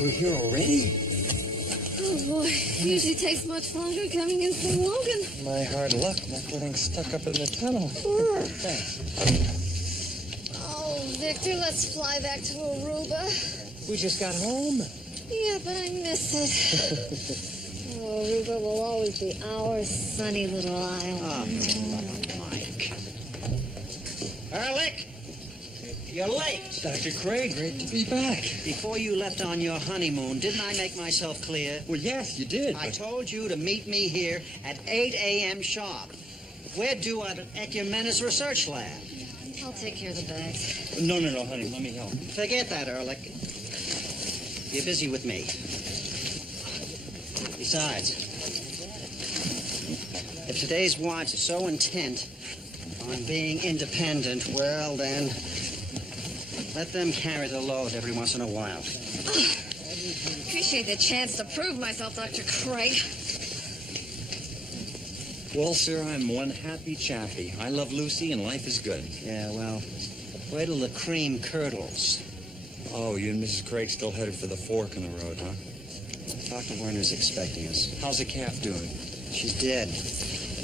We're here already? Oh, boy. It usually takes much longer coming in from Logan. My hard luck not getting stuck up in the tunnel. Thanks. Oh, Victor, let's fly back to Aruba. We just got home. Yeah, but I miss it. Oh, Aruba will always be our sunny little island. Oh, Mike. Ehrlich, you're late. Dr. Craig, great to be back. Before you left on your honeymoon, didn't I make myself clear? Well, yes, you did. I told you to meet me here at 8 a.m. sharp. We're due at an Ecumenis research lab. I'll take care of the bags. No, honey. Let me help. Forget that, Ehrlich. You're busy with me. Besides, if today's watch is so intent on being independent, well, then, let them carry the load every once in a while. Appreciate the chance to prove myself, Dr. Craig. Well, sir, I'm one happy chappy. I love Lucy and life is good. Yeah, well, wait till the cream curdles. Oh, you and Mrs. Craig still headed for the fork in the road, huh? Dr. Werner's expecting us. How's the calf doing? She's dead.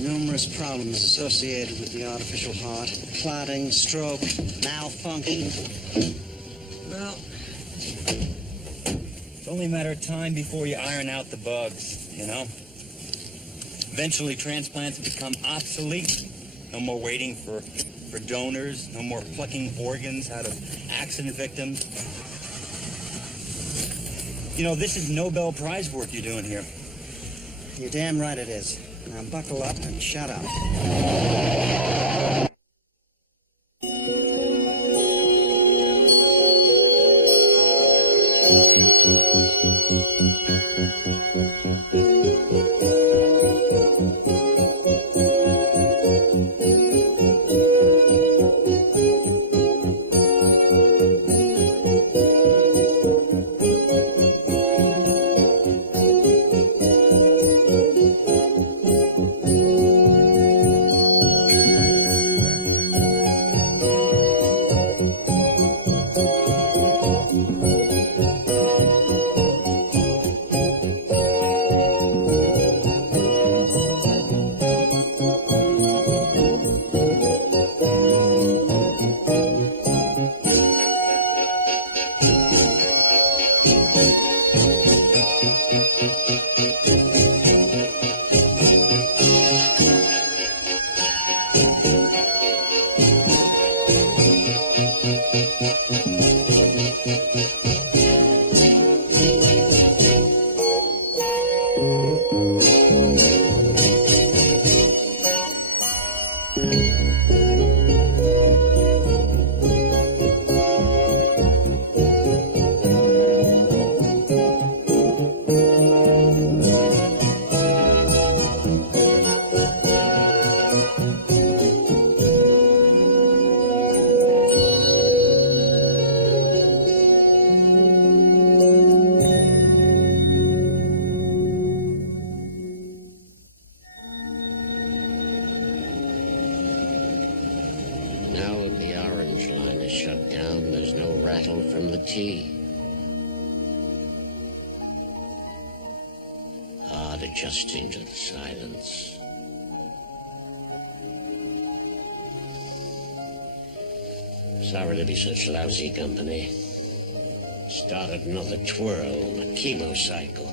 Numerous problems associated with the artificial heart. Clotting, stroke, malfunction. Well, it's only a matter of time before you iron out the bugs, you know? Eventually, transplants become obsolete. No more waiting for donors. No more plucking organs out of accident victims. You know, this is Nobel Prize work you're doing here. You're damn right it is. Now buckle up and shut up. Now that the orange line is shut down, there's no rattle from the T. Hard adjusting to the silence. Sorry to be such lousy company. Started another twirl in the chemo cycle.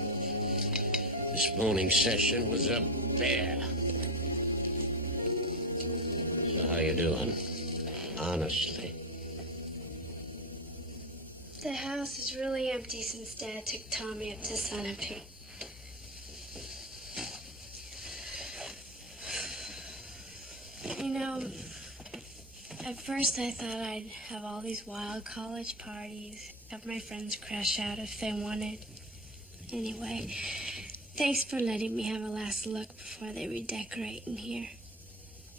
This morning's session was a bear. So how you doing? Honestly. The house is really empty since Dad took Tommy up to Sunapee. You know, at first I thought I'd have all these wild college parties, have my friends crash out if they wanted. Anyway, thanks for letting me have a last look before they redecorate in here.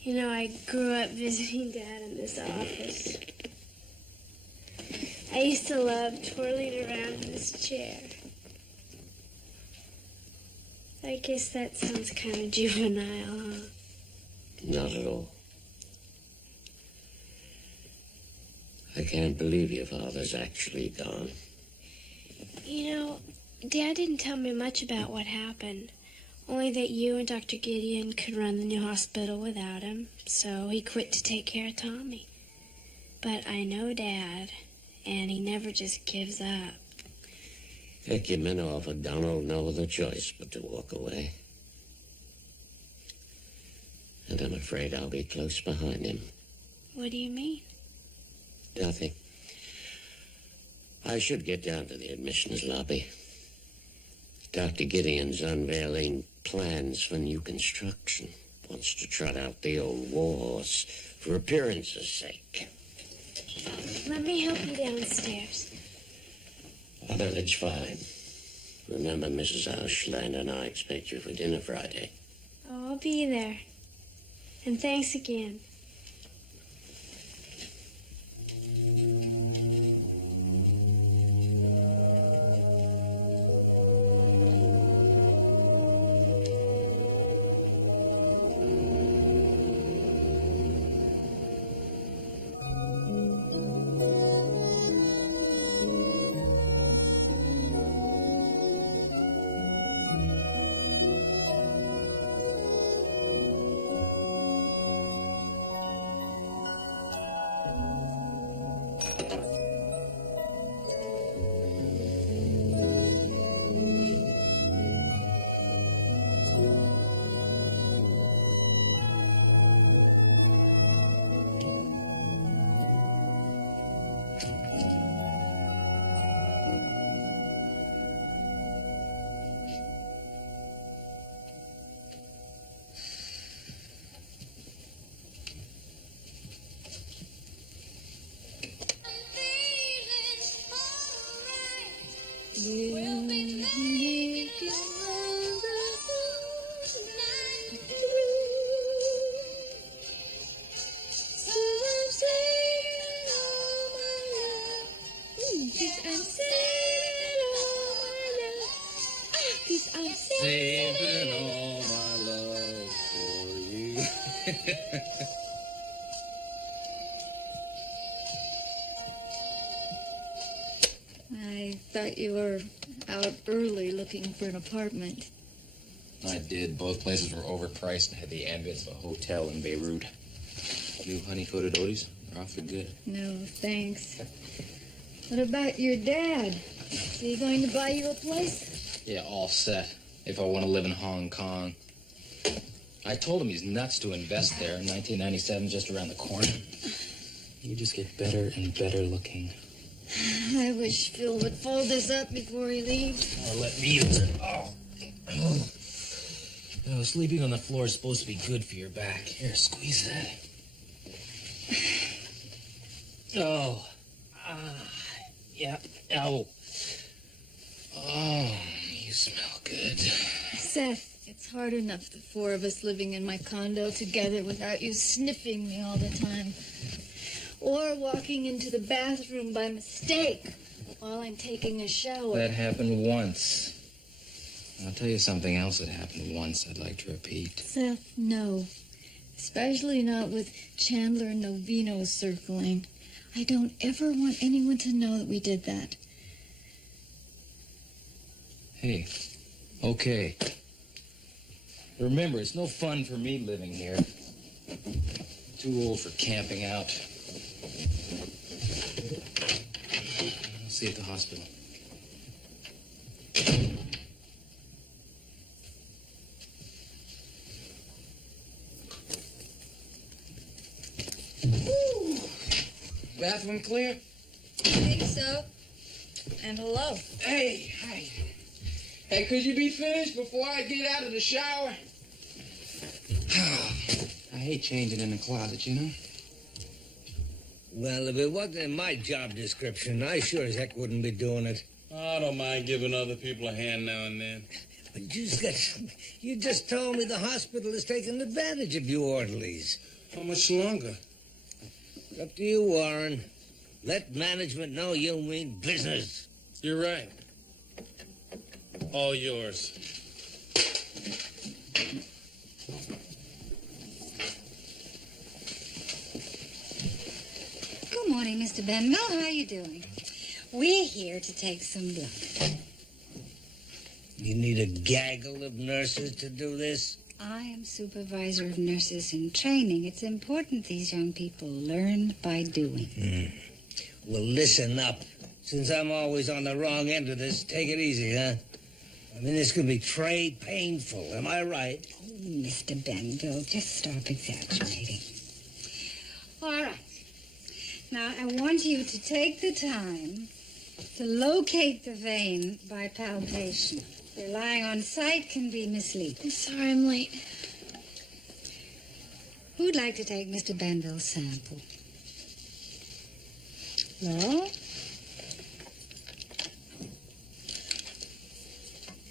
You know, I grew up visiting Dad in this office. I used to love twirling around in this chair. I guess that sounds kind of juvenile, huh? Not at all. I can't believe your father's actually gone. You Dad didn't tell me much about what happened. Only that you and Dr. Gideon could run the new hospital without him, so he quit to take care of Tommy. But I know Dad, and he never just gives up. Heck, you men offered Donald no other choice but to walk away. And I'm afraid I'll be close behind him. What do you mean? Nothing. I should get down to the admissions lobby. Dr. Gideon's unveiling plans for new construction. Wants to trot out the old war horse for appearance's sake. Let me help you downstairs. Mother, it's fine. Remember, Mrs. Ausland and I expect you for dinner Friday. Oh, I'll be there. And thanks again. Saving all my love for you. I thought you were out early looking for an apartment. I did. Both places were overpriced and had the ambience of a hotel in Beirut. New honey-coated Odis are awfully good. No, thanks. What about your dad? Is he going to buy you a place? Yeah, all set. If I want to live in Hong Kong. I told him he's nuts to invest there. 1997 is just around the corner. You just get better and better looking. I wish Phil would fold this up before he leaves. Or let me use it. Oh, sleeping on the floor is supposed to be good for your back. Here, squeeze that. Oh. Yeah. Ow. Oh, you smell good. Seth, it's hard enough, the four of us living in my condo together without you sniffing me all the time. Or walking into the bathroom by mistake while I'm taking a shower. That happened once. I'll tell you something else that happened once I'd like to repeat. Seth, no. Especially not with Chandler and Novino circling. I don't ever want anyone to know that we did that. Hey, okay. Remember, it's no fun for me living here. Too old for camping out. I'll see you at the hospital. Woo. Bathroom clear? I think so. And hello. Hey, hi. Hey, could you be finished before I get out of the shower? I hate changing in the closet, you know? Well, if it wasn't in my job description, I sure as heck wouldn't be doing it. I don't mind giving other people a hand now and then. But you just told me the hospital is taking advantage of you orderlies. How much longer? It's up to you, Warren. Let management know you mean business. You're right. All yours. Good morning, Mr. Benville. How are you doing? We're here to take some blood. You need a gaggle of nurses to do this? I am supervisor of nurses in training. It's important these young people learn by doing. Well, listen up. Since I'm always on the wrong end of this, take it easy, huh? I mean, this could be painful. Am I right? Oh, Mr. Benville, just stop exaggerating. All right. Now, I want you to take the time to locate the vein by palpation. Relying on sight can be misleading. I'm sorry I'm late. Who'd like to take Mr. Benville's sample? No?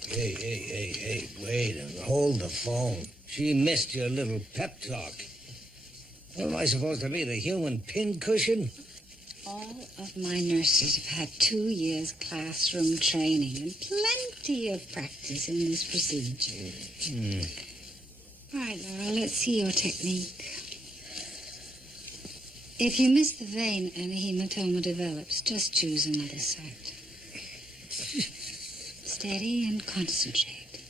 Hey, wait a minute. Hold the phone. She missed your little pep talk. What am I supposed to be, the human pincushion? All of my nurses have had 2 years classroom training and plenty of practice in this procedure. All right, Laura, let's see your technique. If you miss the vein and a hematoma develops, just choose another site. Steady and concentrate.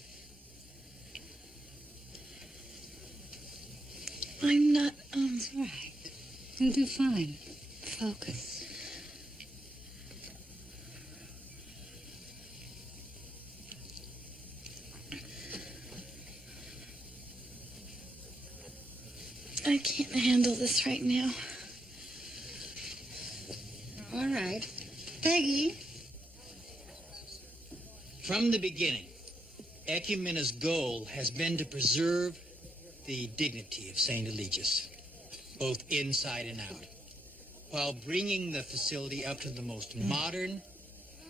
I'm not, It's all right. You'll do fine. Focus. I can't handle this right now. All right. Peggy. From the beginning, Ecumena's goal has been to preserve the dignity of St. Eligius, both inside and out, while bringing the facility up to the most modern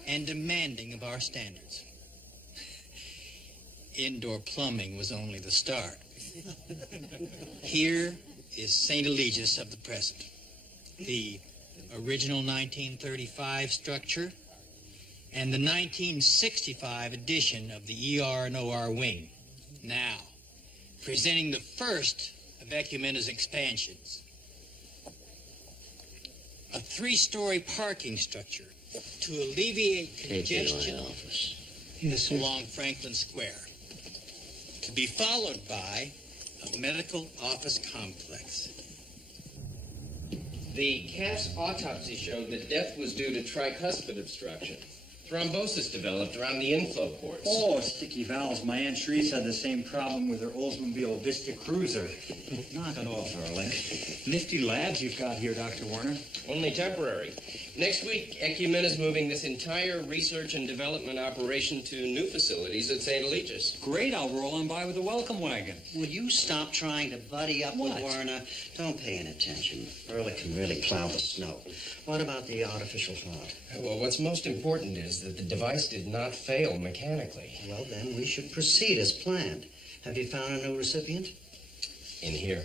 and demanding of our standards. Indoor plumbing was only the start. Here is St. Eligius of the present, the original 1935 structure and the 1965 edition of the ER and OR wing. Now, presenting the first of Ecumena's expansions, a 3-story parking structure to alleviate congestion along Franklin Square, to be followed by a medical office complex. The calf's autopsy showed that death was due to tricuspid obstruction. Thrombosis developed around the inflow ports. Oh, sticky valves. My Aunt Shreves had the same problem with her Oldsmobile Vista Cruiser. Knock it off, darling. Nifty labs you've got here, Dr. Warner. Only temporary. Next week, Ecumena's moving this entire research and development operation to new facilities at St. Eligius. Great, I'll roll on by with a welcome wagon. Will you stop trying to buddy up with Werner? Don't pay any attention. Early can really plow the snow. What about the artificial heart? Well, what's most important is that the device did not fail mechanically. Well, then we should proceed as planned. Have you found a new recipient? In here.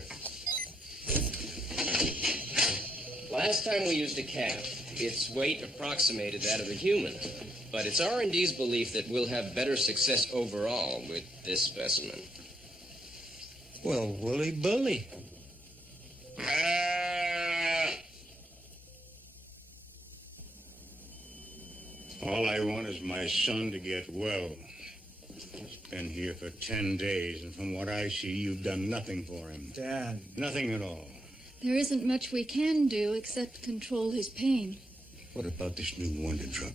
Last time we used a calf, its weight approximated that of a human. But it's R&D's belief that we'll have better success overall with this specimen. Well, woolly bully. All I want is my son to get well. He's been here for 10 days, and from what I see, you've done nothing for him. Dad. Nothing at all. There isn't much we can do except control his pain. What about this new wonder drug?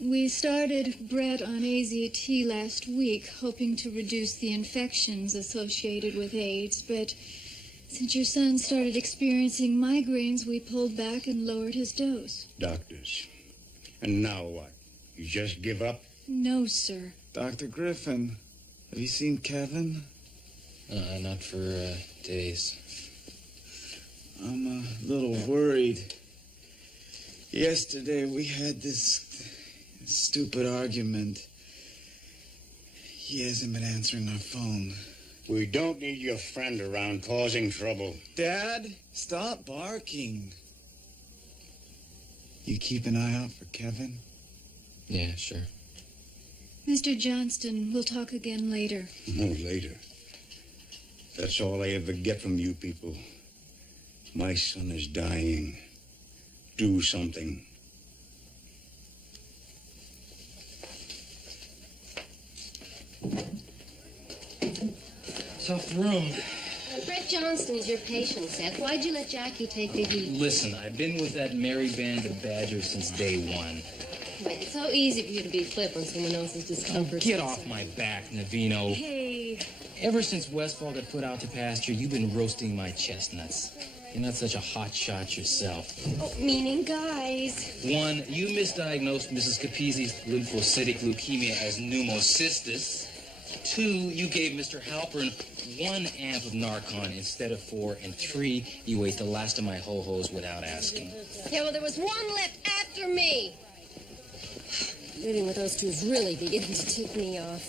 We started Brett on AZT last week, hoping to reduce the infections associated with AIDS, but since your son started experiencing migraines, we pulled back and lowered his dose. Doctors. And now what? You just give up? No, sir. Dr. Griffin, have you seen Kevin? Not for days. I'm a little worried. Yesterday we had this stupid argument. He hasn't been answering our phone. We don't need your friend around causing trouble. Dad, stop barking. You keep an eye out for Kevin? Yeah, sure. Mr. Johnston, we'll talk again later. No, later. That's all I ever get from you people. My son is dying. Do something. tough room. Brett Johnston's your patient, Seth. Why'd you let Jackie take the heat? Listen, I've been with that merry band of badgers since day one. Wait, it's so easy for you to be flip when someone else's discomfort. Get off my back, Navino. Hey. Ever since Westfall got put out to pasture, you've been roasting my chestnuts. You're not such a hot shot yourself. Oh, meaning guys. One, you misdiagnosed Mrs. Capizzi's lymphocytic leukemia as pneumocystis. Two, you gave Mr. Halpern 1 amp of Narcon instead of 4. And 3, you ate the last of my ho-hos without asking. Yeah, well, there was one left after me. Living with those two is really beginning to tick me off.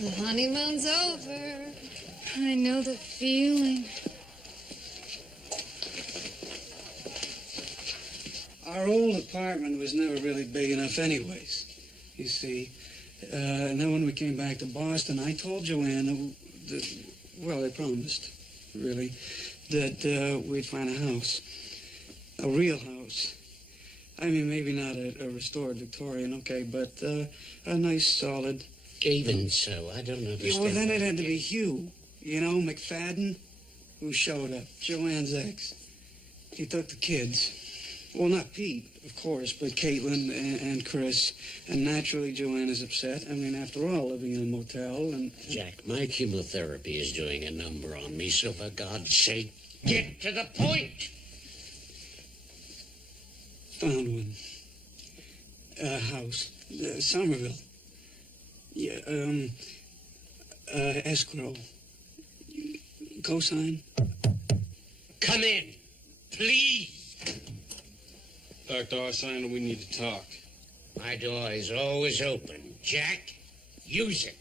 The honeymoon's over. I know the feeling. Our old apartment was never really big enough anyways, you see. And then when we came back to Boston, I told Joanna that, well, I promised, really, that we'd find a house. A real house. I mean, maybe not a restored Victorian, okay, but a nice, solid... Even so, I don't understand. Yeah, well, then it had to be Hugh, you know, McFadden, who showed up, Joanne's ex. He took the kids. Well, not Pete, of course, but Caitlin and Chris. And naturally, Joanna's upset. I mean, after all, living in a motel and... Jack, my chemotherapy is doing a number on me, so for God's sake, get to the point! Found one. A house. Somerville. Yeah, escrow. Cosign? Come in, please. Dr. Arshiner, we need to talk. My door is always open. Jack, use it.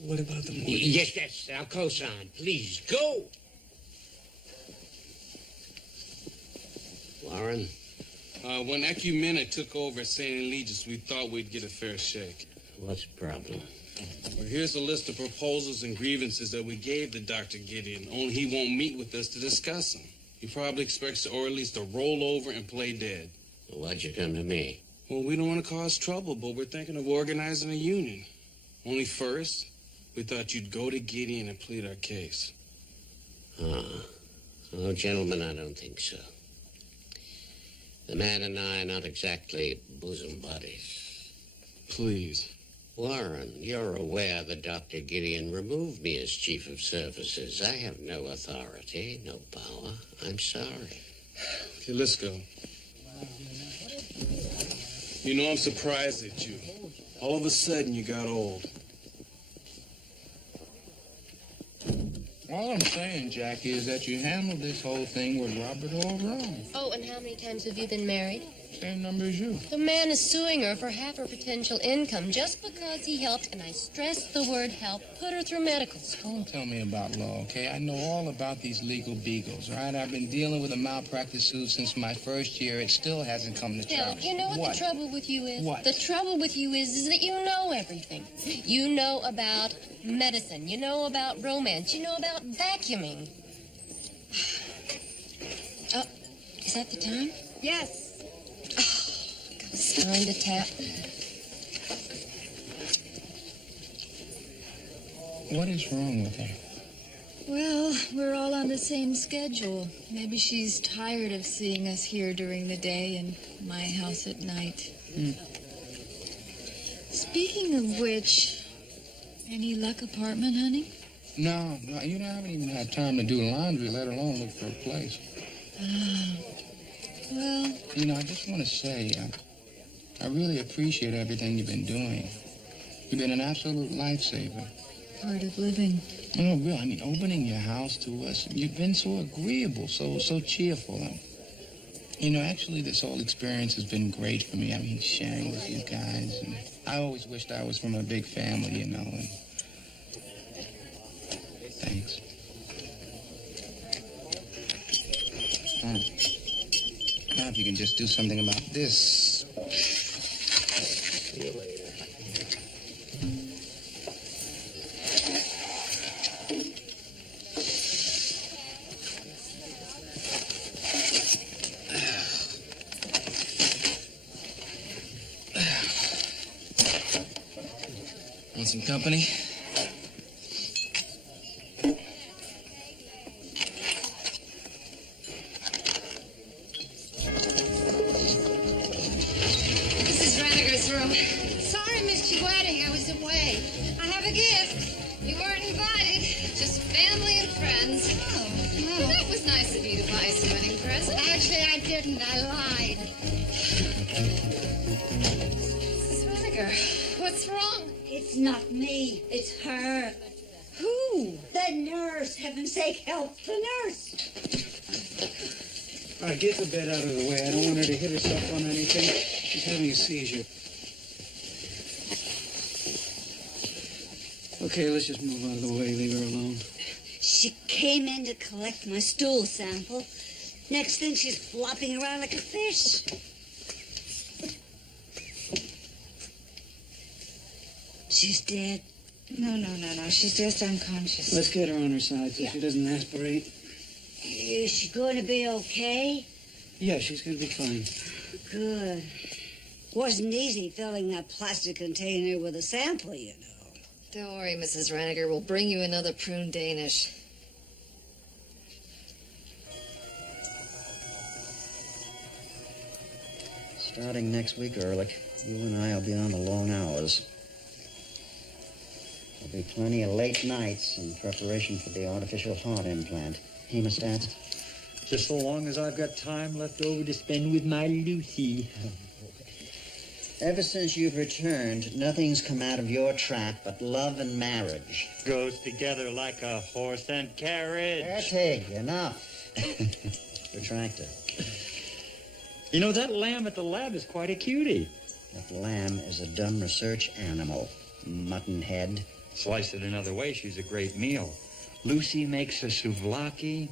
What about the mortgage? Yes, I'll co-sign. Please, go. Warren? When Ecumena took over at St. Eligius, we thought we'd get a fair shake. What's the problem? Well, here's a list of proposals and grievances that we gave to Dr. Gideon, only he won't meet with us to discuss them. He probably expects the Orleans to roll over and play dead. Well, why'd you come to me? Well, we don't want to cause trouble, but we're thinking of organizing a union. Only first, we thought you'd go to Gideon and plead our case. Oh, gentlemen, I don't think so. The man and I are not exactly bosom buddies. Please. Warren, you're aware that Dr. Gideon removed me as chief of services. I have no authority, no power. I'm sorry. Okay, let's go. You know, I'm surprised at you. All of a sudden, you got old. All I'm saying, Jackie, is that you handled this whole thing with Robert all wrong. Oh, and how many times have you been married? Same number as you. The man is suing her for half her potential income just because he helped, and I stress the word help, put her through medical school. Don't tell me about law, okay? I know all about these legal beagles, right? I've been dealing with a malpractice suit since my first year. It still hasn't come to Bill, trial. you know what the trouble with you is? What? The trouble with you is that you know everything. You know about medicine. You know about romance. You know about vacuuming. Oh, is that the time? Yes. It's time to tap. What is wrong with her? Well, we're all on the same schedule. Maybe she's tired of seeing us here during the day and my house at night. Speaking of which, any luck apartment, honey? No, you haven't even had time to do laundry, let alone look for a place. Well... You know, I just want to say, I really appreciate everything you've been doing. You've been an absolute lifesaver. Part of living. No, really, I mean, opening your house to us. You've been so agreeable, so cheerful. You know, actually, this whole experience has been great for me. I mean, sharing with you guys. And I always wished I was from a big family, you know. And thanks. Now, if you can just do something about this. See you later. Want some company? this room. Sorry I missed your wedding. I was away. I have a gift. You weren't invited. Just family and friends. Oh, no. Well, that was nice of you to buy us a wedding present. Actually, I didn't. I lied. Mrs. Vinegar, what's wrong? It's not me. It's her. Who? The nurse. Heaven's sake, help the nurse. All right, get the bed out of the way. I don't want her to hit herself on anything. She's having a seizure. Okay, let's just move out of the way. Leave her alone. She came in to collect my stool sample. Next thing, she's flopping around like a fish. She's dead. No. She's just unconscious. Let's get her on her side so she doesn't aspirate. Is she going to be okay? Yeah, she's going to be fine. Good. Wasn't easy filling that plastic container with a sample, you know. Don't worry, Mrs. Raniger. We'll bring you another prune Danish. Starting next week, Ehrlich, you and I will be on the long hours. There'll be plenty of late nights in preparation for the artificial heart implant. Hemostats? Just so long as I've got time left over to spend with my Lucy. Ever since you've returned, nothing's come out of your trap but love and marriage. Goes together like a horse and carriage. Pig, enough. Retract it. You know, that lamb at the lab is quite a cutie. That lamb is a dumb research animal. Mutton head. Slice it another way, she's a great meal. Lucy makes a souvlaki.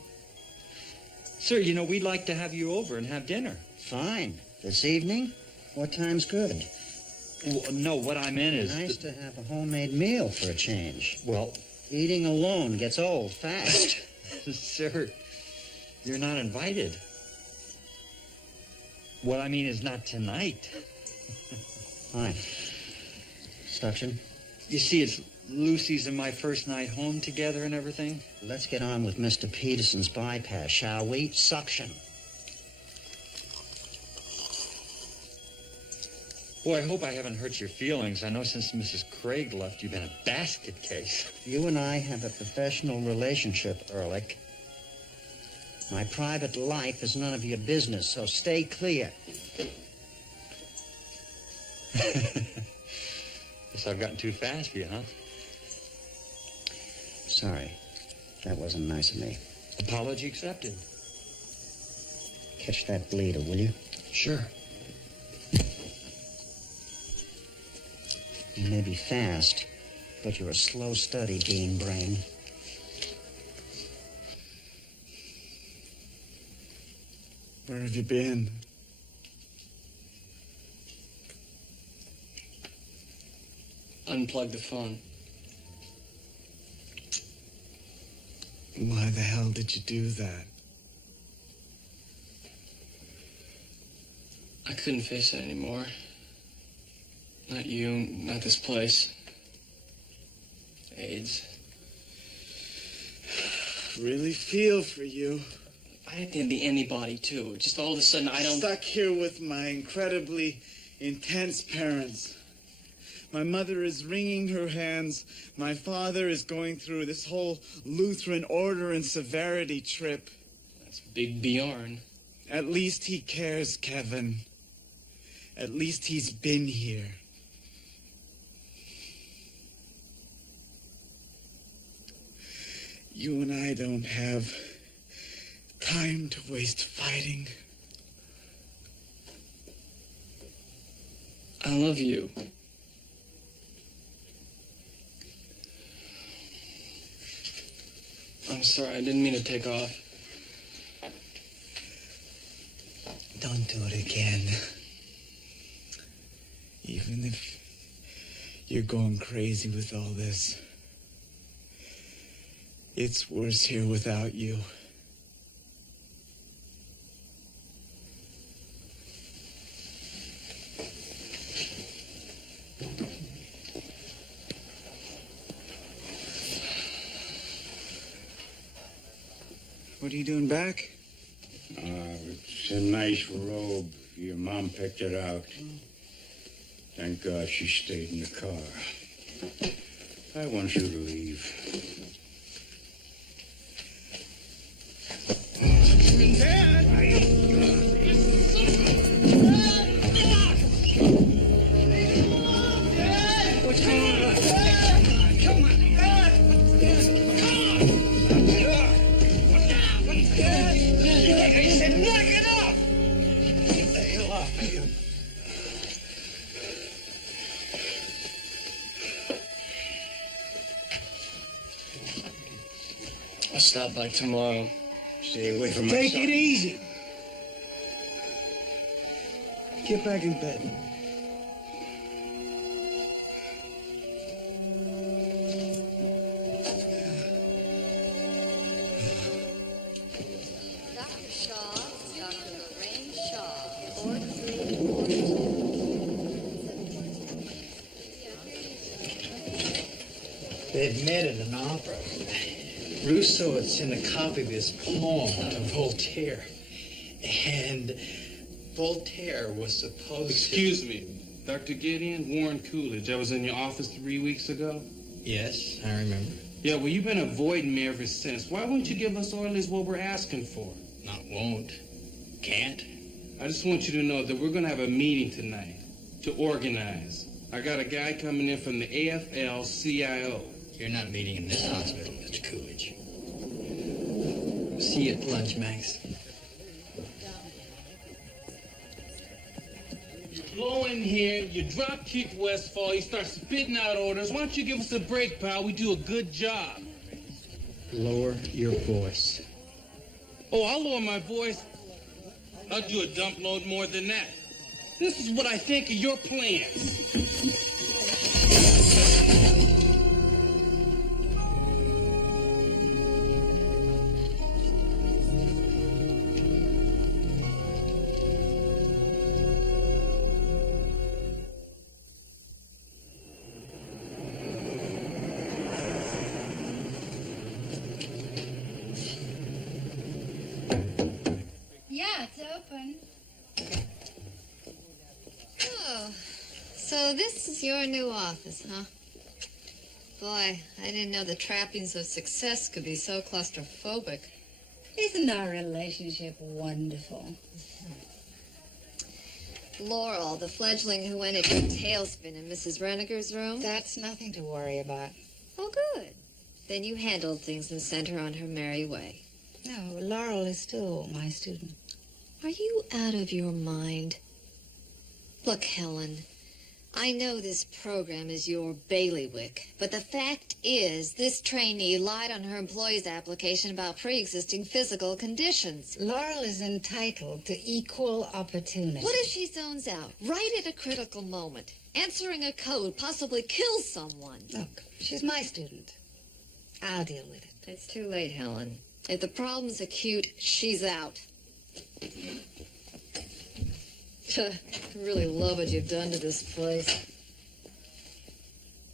Sir, you know, we'd like to have you over and have dinner. Fine. This evening? What time's good? Well, no, what I meant is... Nice to have a homemade meal for a change. Well... Eating alone gets old fast. Sir, you're not invited. What I mean is not tonight. Fine. Suction? You see, it's Lucy's and my first night home together and everything. Let's get on with Mr. Peterson's bypass, shall we? Suction. Boy, I hope I haven't hurt your feelings. I know since Mrs. Craig left, you've been a basket case. You and I have a professional relationship, Ehrlich. My private life is none of your business, so stay clear. Guess I've gotten too fast for you, huh? Sorry. That wasn't nice of me. Apology accepted. Catch that bleeder, will you? Sure. You may be fast, but you're a slow study, Bean Brain. Where have you been? Unplug the phone. Why the hell did you do that? I couldn't face it anymore. Not you, not this place. AIDS. Really feel for you. I didn't be anybody, too. Just all of a sudden, I don't... Stuck here with my incredibly intense parents. My mother is wringing her hands. My father is going through this whole Lutheran order and severity trip. That's Big Bjorn. At least he cares, Kevin. At least he's been here. You and I don't have time to waste fighting. I love you. I'm sorry, I didn't mean to take off. Don't do it again. Even if you're going crazy with all this, it's worse here without you. What are you doing back? It's a nice robe. Your mom picked it out. Thank God she stayed in the car. I want you to leave. What's going on? Come on. I said knock it off! Get the hell off of you. I'll stop by tomorrow. Stay away from my Take son. it easy. Get back in bed. Dr. Shaw, Dr. Lorraine Shaw, 4342. They've made it an opera. Rousseau had sent a copy of his poem out of Voltaire. And Voltaire was supposed Excuse me, Dr. Gideon, Warren Coolidge. I was in your office 3 weeks ago. Yes, I remember. Yeah, well, you've been avoiding me ever since. Why won't you give us Orleans what we're asking for? Not won't. Can't. I just want you to know that we're going to have a meeting tonight to organize. I got a guy coming in from the AFL-CIO. You're not meeting in this hospital, Mr. Coolidge. See you at lunch, Max. You blow in here, you drop kick Westfall, you start spitting out orders. Why don't you give us a break, pal? We do a good job. Lower your voice. Oh, I'll lower my voice. I'll do a dump load more than that. This is what I think of your plans. Yeah, it's open. Oh, so this is your new office, huh? Boy, I didn't know the trappings of success could be so claustrophobic. Isn't our relationship wonderful? Laurel, the fledgling who went into a tailspin in Mrs. Reniger's room? That's nothing to worry about. Oh, good. Then you handled things and sent her on her merry way. No, Laurel is still my student. Are you out of your mind? Look, Helen, I know this program is your bailiwick, but the fact is this trainee lied on her employee's application about pre-existing physical conditions. Laurel is entitled to equal opportunity. What if she zones out, right at a critical moment? Answering a code possibly kills someone. Look, she's my student. I'll deal with it. It's too late, Helen. If the problem's acute, she's out. I really love what you've done to this place.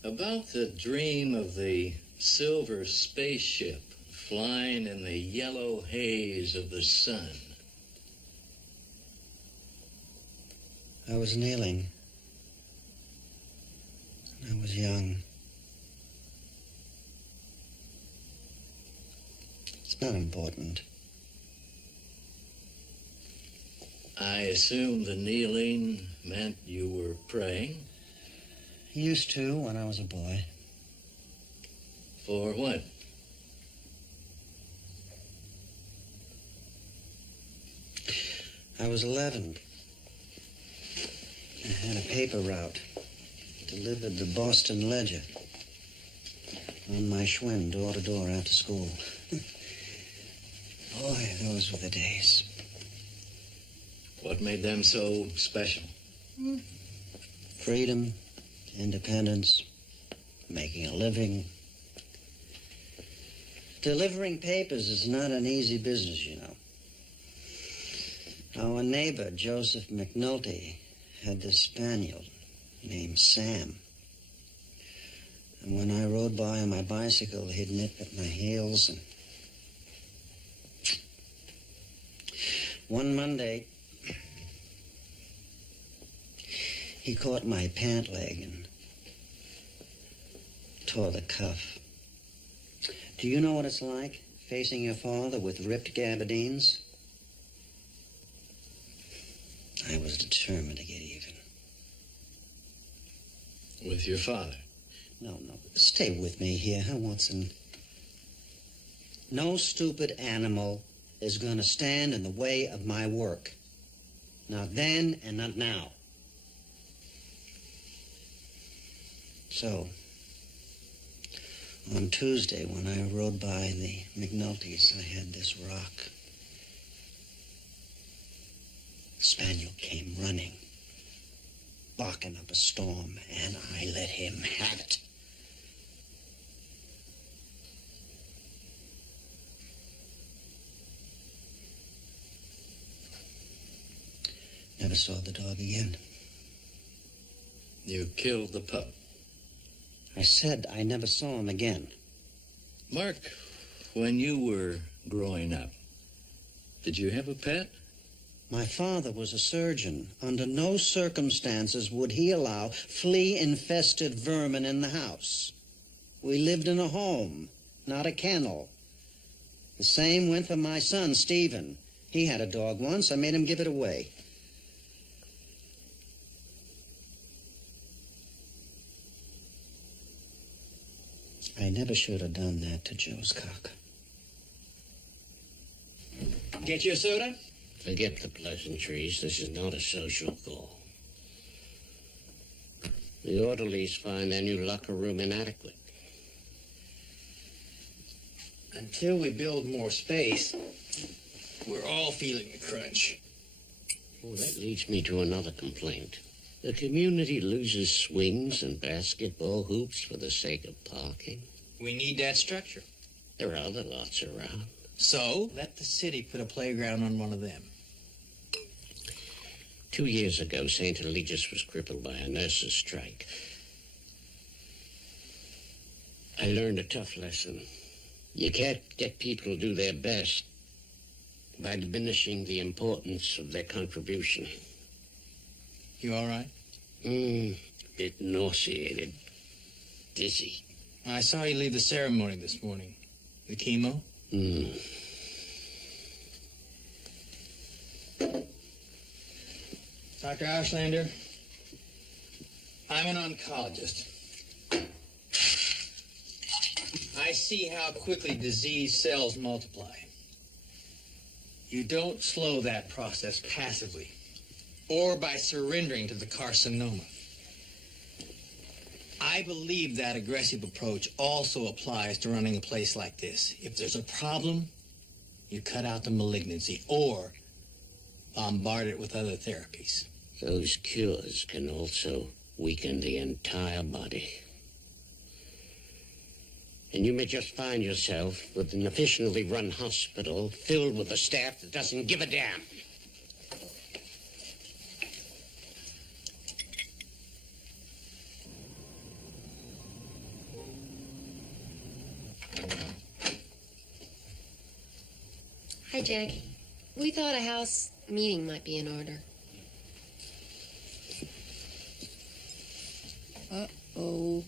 About the dream of the silver spaceship flying in the yellow haze of the sun. I was kneeling. I was young. It's not important. I assume the kneeling meant you were praying? Used to when I was a boy. For what? I was 11. I had a paper route. Delivered the Boston Ledger. On my Schwinn, door to door after school. Boy, those were the days. What made them so special? Freedom, independence, making a living. Delivering papers is not an easy business, you know. Our neighbor, Joseph McNulty, had this spaniel named Sam. And when I rode by on my bicycle, he'd nip at my heels. And one Monday, He caught my pant leg and tore the cuff. Do you know what it's like, facing your father with ripped gabardines? I was determined to get even. With your father? No. Stay with me here, huh, Watson? No stupid animal is going to stand in the way of my work. Not then and not now. So, on Tuesday, when I rode by the McNultys, I had this rock. The spaniel came running, barking up a storm, and I let him have it. Never saw the dog again. You killed the pup. I said I never saw him again. Mark, when you were growing up, did you have a pet? My father was a surgeon. Under no circumstances would he allow flea-infested vermin in the house. We lived in a home, not a kennel. The same went for my son, Stephen. He had a dog once. I made him give it away. I never should have done that to Joe's cock. Get you a soda? Forget the pleasantries. This is not a social call. The orderlies find their new locker room inadequate. Until we build more space, we're all feeling the crunch. Well, that leads me to another complaint. The community loses swings and basketball hoops for the sake of parking. We need that structure. There are other lots around. So, let the city put a playground on one of them. 2 years ago, St. Eligius was crippled by a nurse's strike. I learned a tough lesson. You can't get people to do their best by diminishing the importance of their contribution. You all right? Bit nauseated. Dizzy. I saw you leave the ceremony this morning. The chemo? Dr. Auslander, I'm an oncologist. I see how quickly disease cells multiply. You don't slow that process passively or by surrendering to the carcinoma. I believe that aggressive approach also applies to running a place like this. If there's a problem, you cut out the malignancy or bombard it with other therapies. Those cures can also weaken the entire body. And you may just find yourself with an efficiently run hospital filled with a staff that doesn't give a damn. Hi, Jack. We thought a house meeting might be in order. Uh-oh.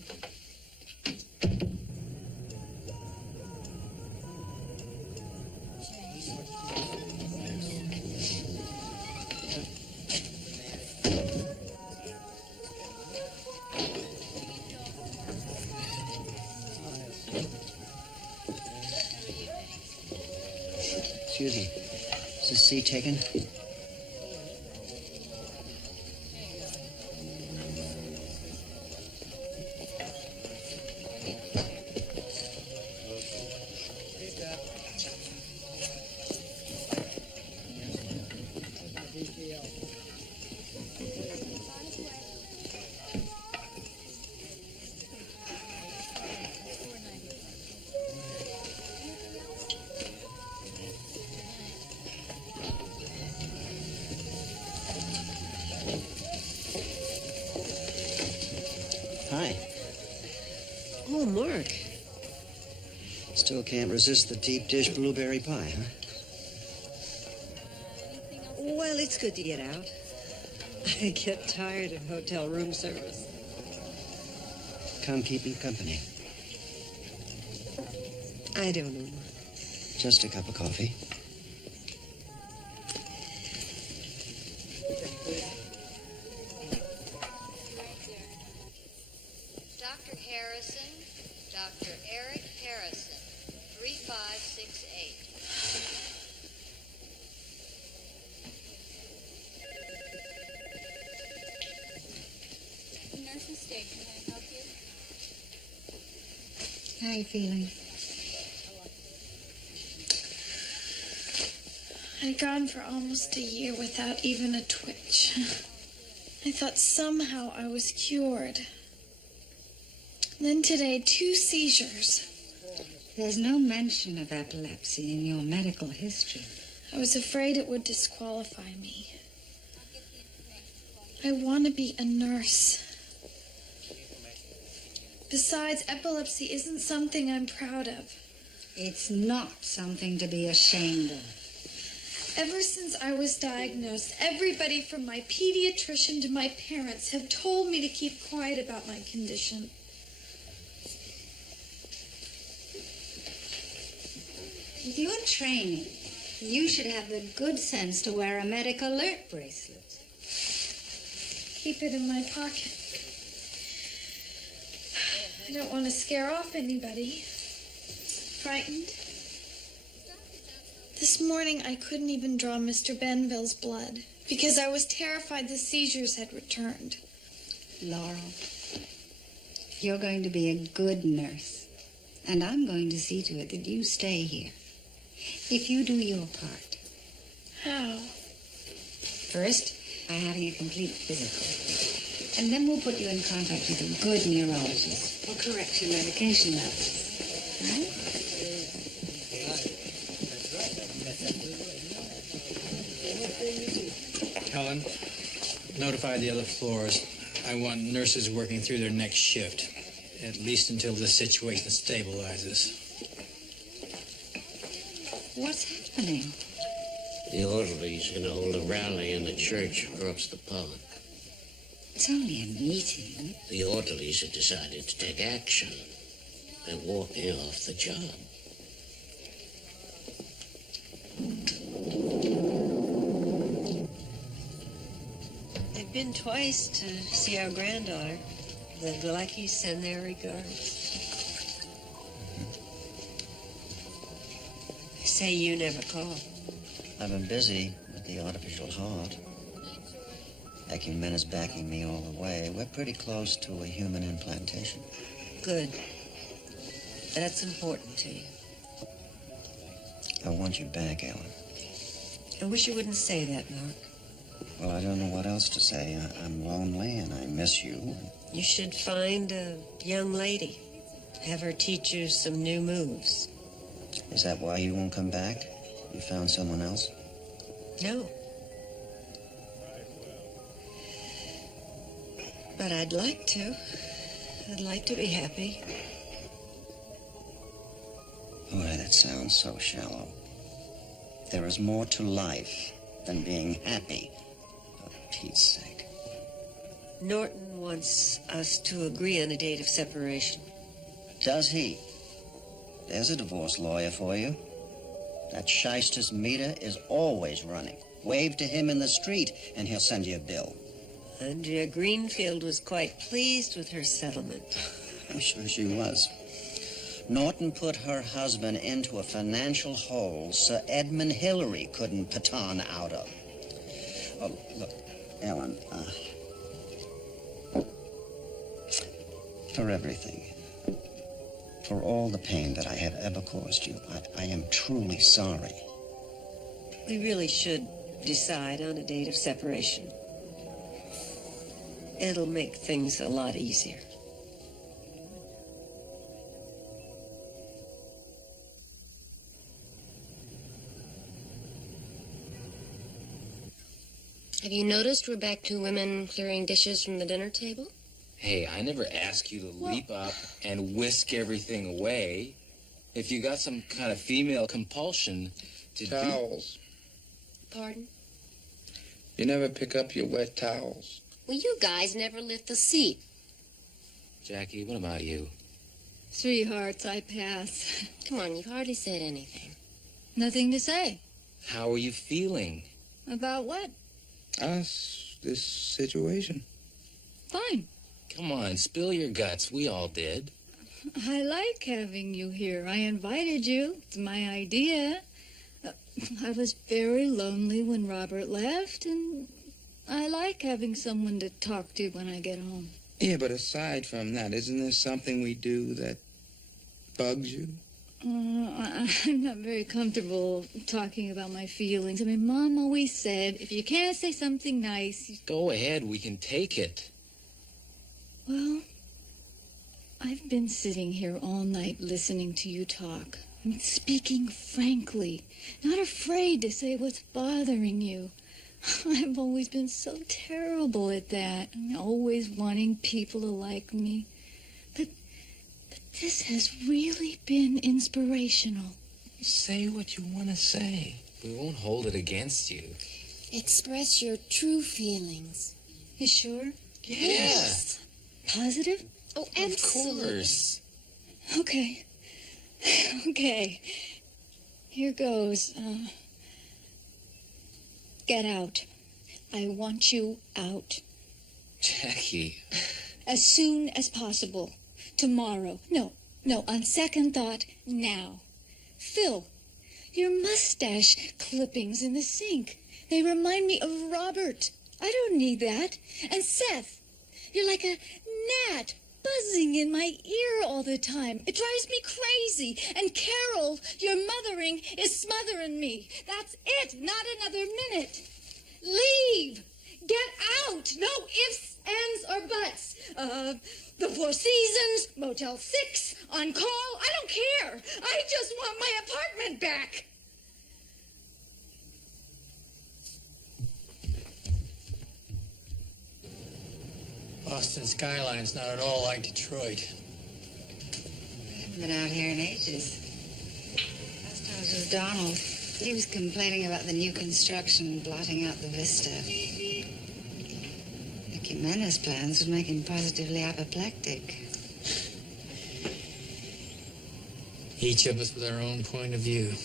Excuse me. Is this seat taken? Hi. Oh, Mark. Still can't resist the deep dish blueberry pie, huh? Well, it's good to get out. I get tired of hotel room service. Come keep me company. I don't know. Just a cup of coffee. Dr. Harrison, Dr. Eric Harrison, 3568. Nurse's station, can I help you? How are you feeling? I'd gone for almost a year without even a twitch. I thought somehow I was cured. Then today, 2 seizures. There's no mention of epilepsy in your medical history. I was afraid it would disqualify me. I want to be a nurse. Besides, epilepsy isn't something I'm proud of. It's not something to be ashamed of. Ever since I was diagnosed, everybody from my pediatrician to my parents have told me to keep quiet about my condition. With your training, you should have the good sense to wear a medic alert bracelet. Keep it in my pocket. I don't want to scare off anybody. Frightened? This morning I couldn't even draw Mr. Benville's blood because I was terrified the seizures had returned. Laurel, you're going to be a good nurse, and I'm going to see to it that you stay here. If you do your part. How? First, by having a complete physical. And then we'll put you in contact with a good neurologist who'll correct your medication levels. Right? Helen, notify the other floors. I want nurses working through their next shift, at least until the situation stabilizes. What's happening? The orderlies are going to hold a rally in the church across the pond. It's only a meeting. The orderlies have decided to take action. They're walking off the job. I've been twice to see our granddaughter. The Gleckies send their regards. They say you never call. I've been busy with the artificial heart. Acumen is backing me all the way. We're pretty close to a human implantation. Good. That's important to you. I want you back, Ellen. I wish you wouldn't say that, Mark. Well, I don't know what else to say. I'm lonely and I miss you. You should find a young lady. Have her teach you some new moves. Is that why you won't come back? You found someone else? No. But I'd like to. I'd like to be happy. Boy, that sounds so shallow. There is more to life than being happy. For Pete's sake. Norton wants us to agree on a date of separation. Does he? There's a divorce lawyer for you. That shyster's meter is always running. Wave to him in the street, and he'll send you a bill. Andrea Greenfield was quite pleased with her settlement. I'm sure she was. Norton put her husband into a financial hole Sir Edmund Hillary couldn't patan out of. Oh, look, Ellen, for everything, for all the pain that I have ever caused you, I am truly sorry. We really should decide on a date of separation. It'll make things a lot easier. Have you noticed we're back to women clearing dishes from the dinner table? Hey, I never asked you to leap up and whisk everything away. If you got some kind of female compulsion to Towels. Pardon? You never pick up your wet towels. Well, you guys never lift the seat. Jackie, what about you? 3 hearts, I pass. Come on, you've hardly said anything. Nothing to say. How are you feeling? About what? Us, this situation. Fine. Come on, spill your guts. We all did. I like having you here. I invited you. It's my idea. I was very lonely when Robert left, and I like having someone to talk to when I get home. Yeah, but aside from that, isn't there something we do that bugs you? I'm not very comfortable talking about my feelings. I mean, Mom always said, if you can't say something nice... Go ahead, we can take it. Well, I've been sitting here all night listening to you talk. I mean, speaking frankly, not afraid to say what's bothering you. I've always been so terrible at that, and always wanting people to like me. But this has really been inspirational. Say what you want to say. We won't hold it against you. Express your true feelings. You sure? Yes. Positive? Oh, absolutely. Of course. Okay. Okay. Here goes. Get out. I want you out. Jackie. As soon as possible. Tomorrow. No, on second thought, now. Phil, your mustache clippings in the sink. They remind me of Robert. I don't need that. And Seth, you're like a gnat buzzing in my ear all the time. It drives me crazy. And Carol, your mothering is smothering me. That's it. Not another minute. Leave. Get out. No ifs, ands, or buts. The Four Seasons, Motel 6, on call. I don't care. I just want my apartment back. Boston skyline's not at all like Detroit. I haven't been out here in ages. Last I was with Donald, he was complaining about the new construction blotting out the vista. The Jimenez plans would make him positively apoplectic. Each of us with our own point of view.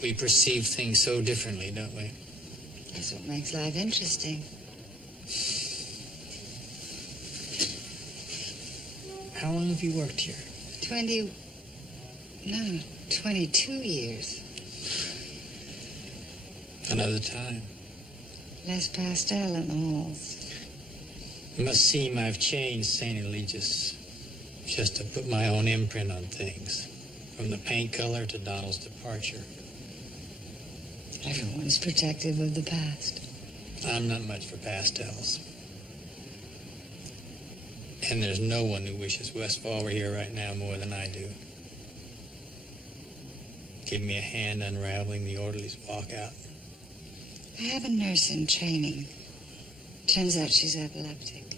We perceive things so differently, don't we? That's what makes life interesting. How long have you worked here? 22 years. Another time. Less pastel in the halls. It must seem I've changed, St. Eligius, just to put my own imprint on things, from the paint color to Donald's departure. Everyone's protective of the past. I'm not much for pastels. And there's no one who wishes Westfall were here right now more than I do. Give me a hand unraveling the orderly's walkout. I have a nurse in training. Turns out she's epileptic.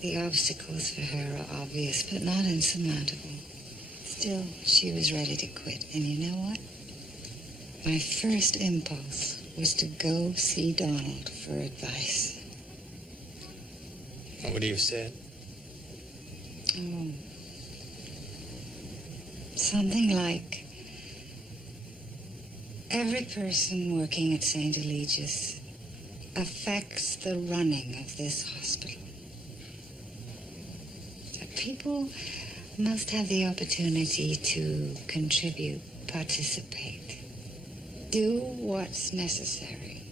The obstacles for her are obvious, but not insurmountable. Still, she was ready to quit. And you know what? My first impulse was to go see Donald for advice. What would he have said? Oh. Something like, every person working at St. Eligius affects the running of this hospital. People must have the opportunity to contribute, participate. Do what's necessary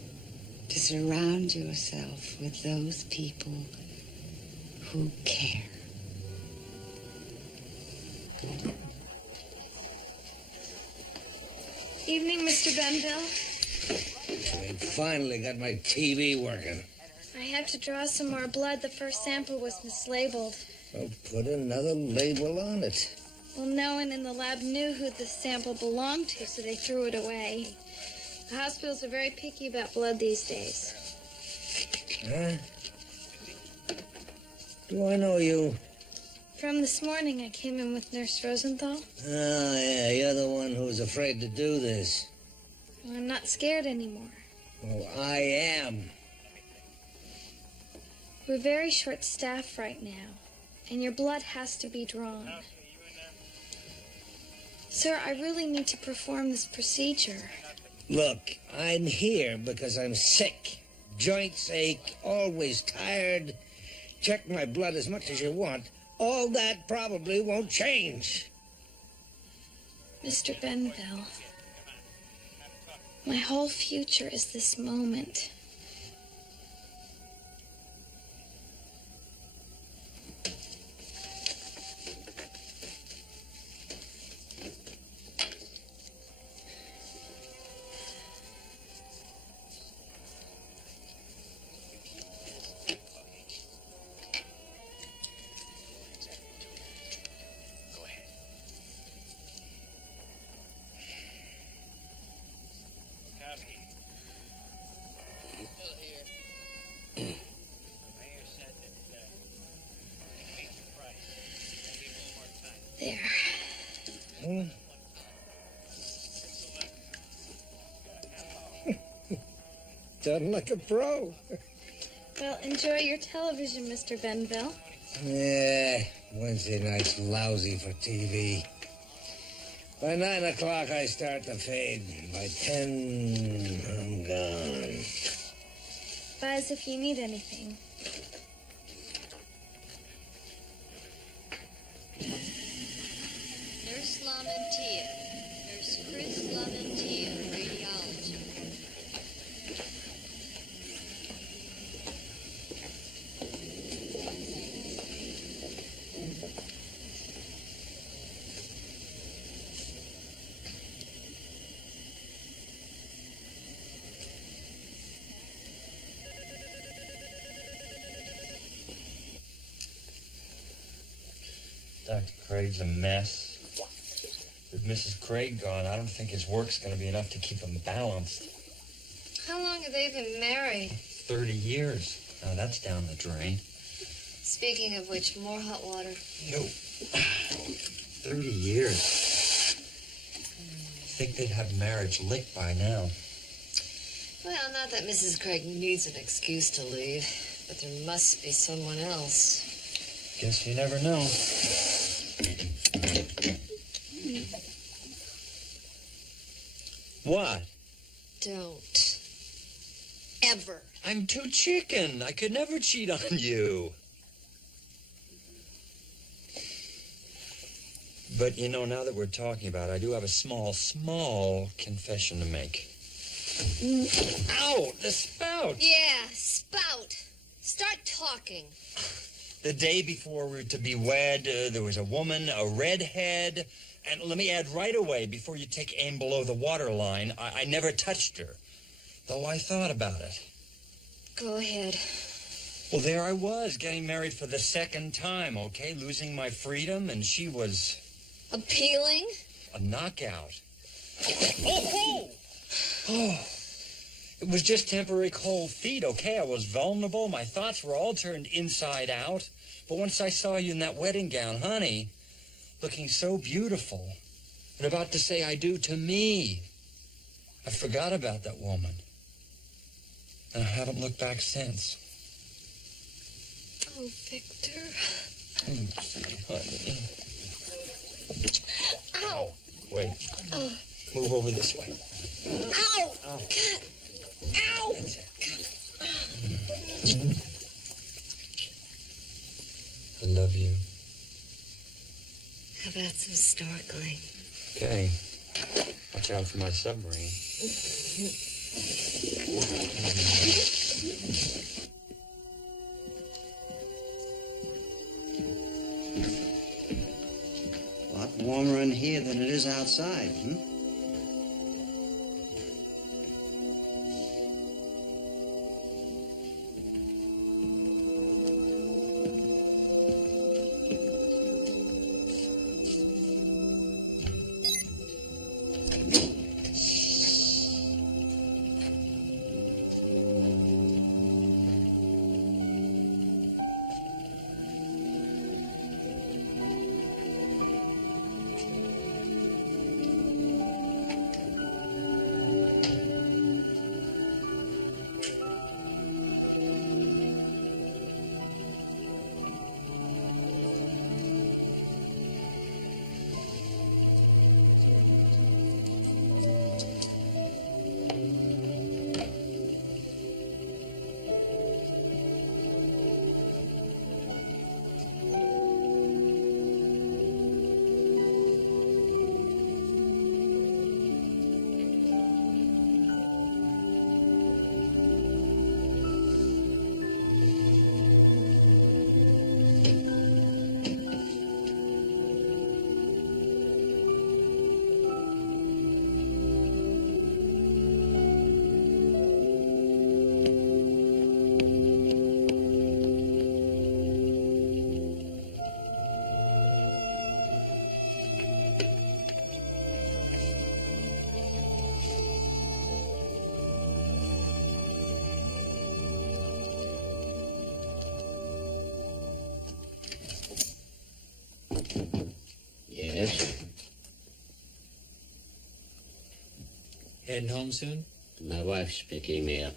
to surround yourself with those people who care. Evening, Mr. Benville. I finally got my TV working. I had to draw some more blood. The first sample was mislabeled. Well, put another label on it. Well, no one in the lab knew who the sample belonged to, so they threw it away. The hospitals are very picky about blood these days. Huh? Do I know you? From this morning, I came in with Nurse Rosenthal. Oh, yeah, you're the one who was afraid to do this. Well, I'm not scared anymore. Oh, I am. We're very short-staffed right now, and your blood has to be drawn. Sir, I really need to perform this procedure. Look, I'm here because I'm sick. Joints ache, always tired. Check my blood as much as you want. All that probably won't change. Mr. Benville, my whole future is this moment. There. Done like a pro. Well, enjoy your television, Mr. Benville. Yeah, Wednesday night's lousy for TV. By 9 o'clock, I start to fade. By 10, I'm gone. Buzz, if you need anything. Nurse Lamentia. Nurse Chris Lamentia, radiology. Dr. Craig's a mess. With Mrs. Craig gone, I don't think his work's going to be enough to keep him balanced. How long have they been married? 30 years. Now that's down the drain. Speaking of which, more hot water. Nope. 30 years. I think they'd have marriage licked by now. Well, not that Mrs. Craig needs an excuse to leave, but there must be someone else. Guess you never know. What? Don't. Ever. I'm too chicken. I could never cheat on you. But, you know, now that we're talking about it, I do have a small confession to make. Ow! The spout! Yeah, spout. Start talking. The day before we were to be wed, there was a woman, a redhead, and let me add right away, before you take aim below the waterline, I never touched her, though I thought about it. Go ahead. Well, there I was, getting married for the second time, okay, losing my freedom, and she was... Appealing? A knockout. Oh! It was just temporary cold feet, okay? I was vulnerable. My thoughts were all turned inside out. But once I saw you in that wedding gown, honey, looking so beautiful, and about to say I do to me, I forgot about that woman. And I haven't looked back since. Oh, Victor. Honey. Ow! Wait. Oh. Move over this way. Ow! Ow. God. Ow! I love you. How about some snorkeling? Okay. Watch out for my submarine. A lot warmer in here than it is outside, Yes? Heading home soon? My wife's picking me up.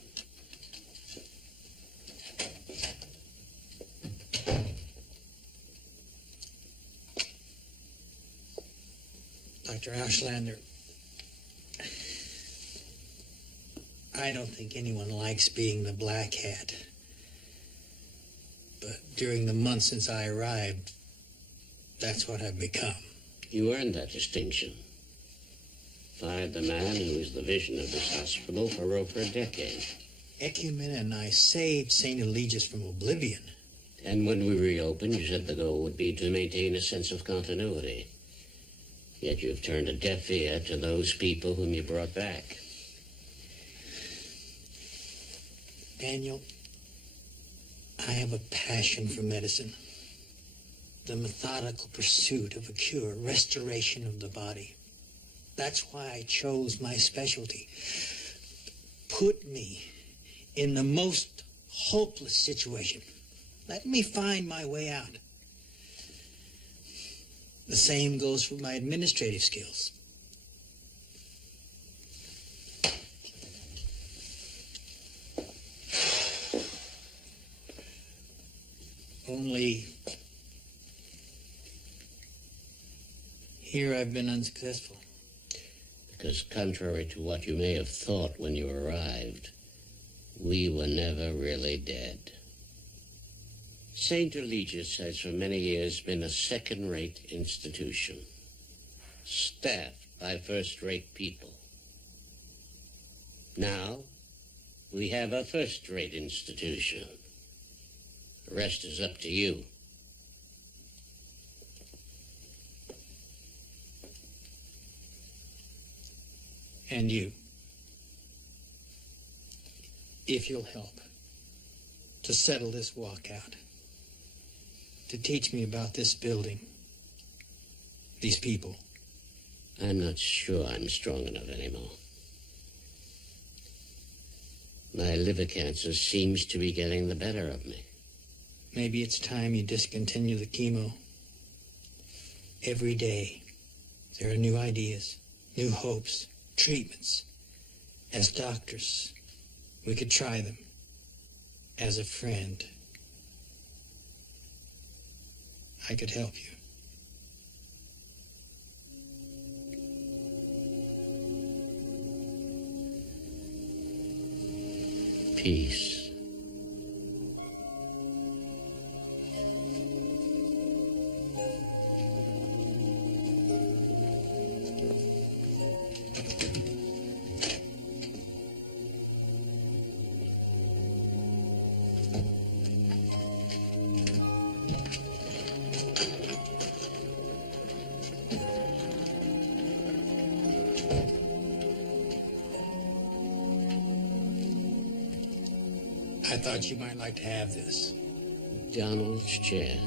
Dr. Auslander, I don't think anyone likes being the black hat. But during the months since I arrived, that's what I've become. You earned that distinction. Fired the man who was the vision of this hospital for over a decade. Ecumen and I saved St. Eligius from oblivion. And when we reopened, you said the goal would be to maintain a sense of continuity. Yet you've turned a deaf ear to those people whom you brought back. Daniel, I have a passion for medicine. The methodical pursuit of a cure, restoration of the body. That's why I chose my specialty. Put me in the most hopeless situation. Let me find my way out. The same goes for my administrative skills. Only here I've been unsuccessful. Because contrary to what you may have thought when you arrived, we were never really dead. St. Eligius has for many years been a second-rate institution, staffed by first-rate people. Now, we have a first-rate institution. The rest is up to you. And you, if you'll help to settle this walkout, to teach me about this building, these people. I'm not sure I'm strong enough anymore. My liver cancer seems to be getting the better of me. Maybe it's time you discontinue the chemo. Every day, there are new ideas, new hopes, treatments. As doctors, we could try them. As a friend, I could help you. Peace. I thought you might like to have this. Donald's chair.